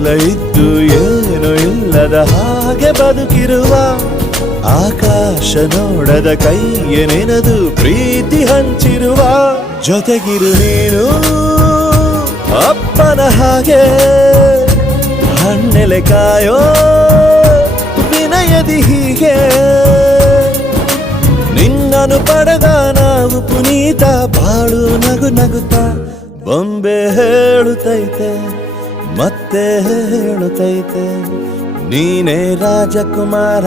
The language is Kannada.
ಎಲ್ಲ ಇದ್ದು ಏನು ಇಲ್ಲದ ಹಾಗೆ ಬದುಕಿರುವ ಆಕಾಶ ನೋಡದ ಕೈಯ ನೆನೆದು ಪ್ರೀತಿ ಹಂಚಿರುವ ಜೊತೆಗಿರು ನೀನು ಅಪ್ಪನ ಹಾಗೆ ಹಣ್ಣೆಲೆ ಕಾಯೋ ವಿನಯದಿ ಹೀಗೆ ನಿನ್ನನು ಪಡೆದ ನಾವು ಪುನೀತ ಬಾಳು ನಗು ನಗುತ್ತಾ ಬೊಂಬೆ ಹೇಳುತ್ತೈತೆ ಮತ್ತೆ ಹೇಳುತ್ತೈತೆ ನೀನೇ ರಾಜಕುಮಾರ.